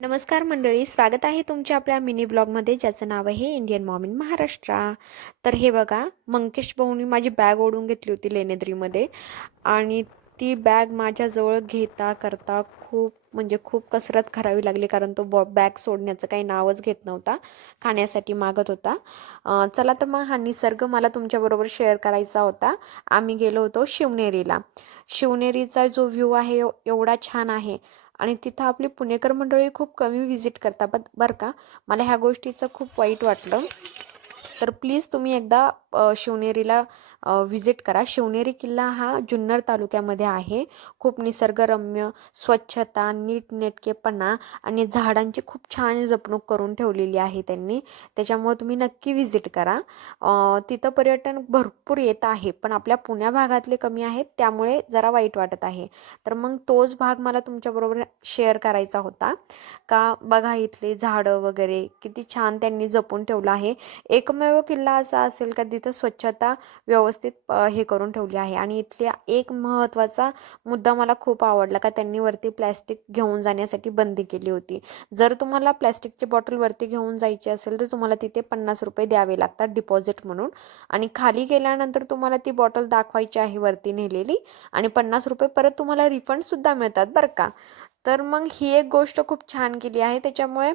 नमस्कार मंडळी, स्वागत आहे तुमच्या आपल्या मिनी ब्लॉगमध्ये ज्याचं नाव आहे इंडियन मॉम इन महाराष्ट्र. तर हे बघा, मंकेश भाऊनी माझी बॅग ओढून घेतली होती लेण्याद्रीमध्ये आणि ती बॅग माझ्याजवळ घेता करता खूप कसरत करावी लागली, कारण तो बॅग सोडण्याचं काही नावच घेत नव्हता, खाण्यासाठी मागत होता. चला तर मग हा निसर्ग मला तुमच्याबरोबर शेअर करायचा होता. आम्ही गेलो होतो शिवनेरीला. शिवनेरीचा जो व्ह्यू आहे एवढा छान आहे आणि तिथं आपली पुणेकर मंडळी खूप कमी व्हिजिट करतात बरं का. मला ह्या गोष्टीचं खूप वाईट वाटलं. तर प्लीज तुम्ही एकदा शिवनेरीला व्हिजिट करा. शिवनेरी किल्ला हा जुन्नर तालुक्यामध्ये आहे. खूप निसर्गरम्य, स्वच्छता, नीटनेटकेपणा आणि झाडांची खूप छान जपणूक करून ठेवलेली आहे त्यांनी. त्याच्यामुळे तुम्ही नक्की व्हिजिट करा. तिथं पर्यटन भरपूर येत आहे, पण आपल्या पुण्या भागातले कमी आहेत, त्यामुळे जरा वाईट वाटत आहे. तर मग तोच भाग मला तुमच्याबरोबर शेअर करायचा होता. का बघा, इथले झाडं वगैरे किती छान त्यांनी जपून ठेवलं आहे. एकमेव किल्ला असा असेल का तिथं स्वच्छता व्यवस्थित हे करून ठेवली आहे. आणि इथल्या एक महत्त्वाचा मुद्दा मला खूप आवडला, का त्यांनी वरती प्लॅस्टिक घेऊन जाण्यासाठी बंदी केली होती. जर तुम्हाला प्लॅस्टिकची बॉटल वरती घेऊन जायची असेल तर तुम्हाला तिथे 50 रुपये द्यावे लागतात डिपॉझिट म्हणून, आणि खाली गेल्यानंतर तुम्हाला ती बॉटल दाखवायची आहे वरती नेलेली, आणि 50 रुपये परत तुम्हाला रिफंडसुद्धा मिळतात बरं का. तर मग ही एक गोष्ट खूप छान केली आहे. त्याच्यामुळे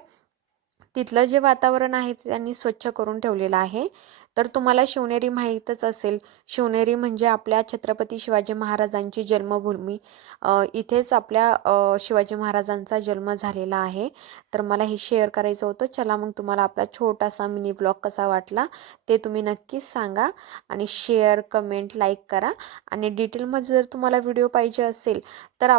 तिथलं जे वातावरण आहे ते त्यांनी स्वच्छ करून ठेवलेलं आहे. तर तुम्हाला शिवनेरी माहीतच असेल. शिवनेरी म्हणजे आपल्या छत्रपती शिवाजी महाराजांची जन्मभूमी. इथेच आपल्या शिवाजी महाराजांचा जन्म झालेला आहे. तर मला हे शेअर करायचं होतं. चला मग, तुम्हाला आपला छोटासा मिनी ब्लॉग कसा वाटला ते तुम्ही नक्कीच सांगा, आणि शेअर, कमेंट, लाईक करा. आणि डिटेलमध्ये जर तुम्हाला व्हिडिओ पाहिजे असेल तर